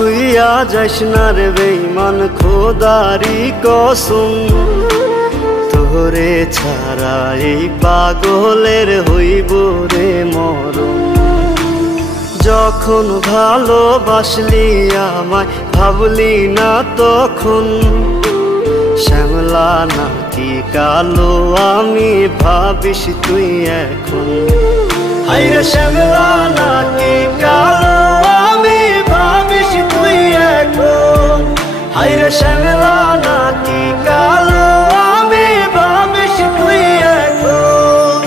ছুইয়া যাস না রে বেঈমান খোদারি কসম, তোরে ছাড়া এই পাগলের হইব রে মরণ। যখন ভালোবাসলি আমায় ভাবলি না তখন, শ্যামলা নাকি কালো আমি ভাবিস তুই এখন। হায়রে শ্যামলা নাকি কালো আমি ভাবিস তুই এখন। হায়রে শ্যামলা নাকি কালো আমি ভাবিস তুই এখন।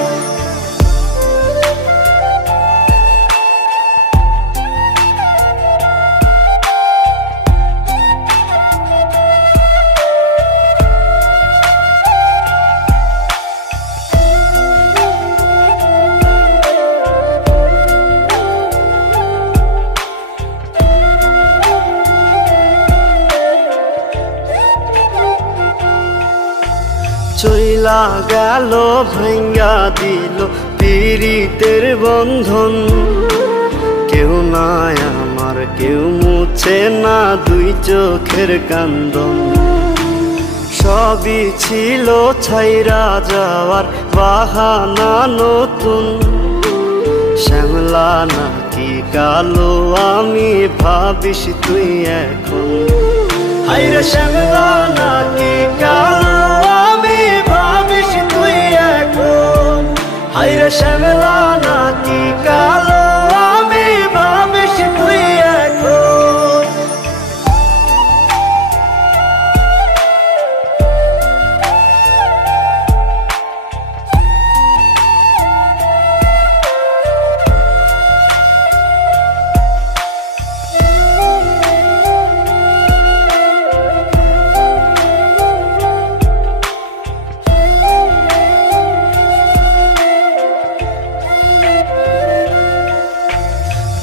চইলা গেল ভাঙ্গা দিল পীড়িতের বন্ধন, কেউ নাই আমার কেউ মুছে না দুই চোখের কান্দন। সবই ছিল ছাইরা যাওয়ার বাহানা নতুন, শ্যামলা নাকি কালো আমি ভাবিস তুই এখন। হায়রে শ্যামলা নাকি কালো আমি ভাবিস তুই এখন। হায়রে শ্যামলা নাকি কালো আমি ভাবিস তুই এখন।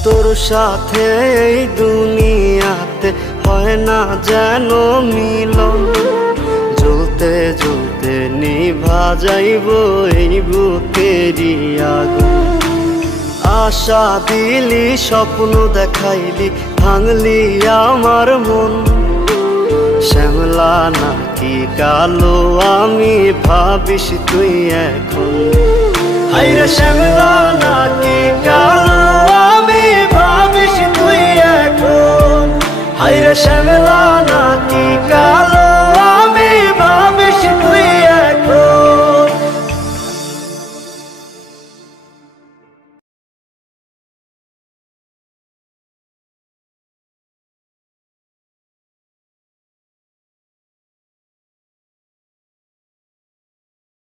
তোর সাথে এই দুনিয়াতে হয় না যেন মিলন, জ্বলতে জ্বলতে নিভা যাইব এই বুকেরই আগুন। আশা দিলি স্বপ্ন দেখাইলি ভাঙলি আমার মন, শ্যামলা নাকি কালো আমি ভাবিস তুই এখন। হায়রে শ্যামলা নাকি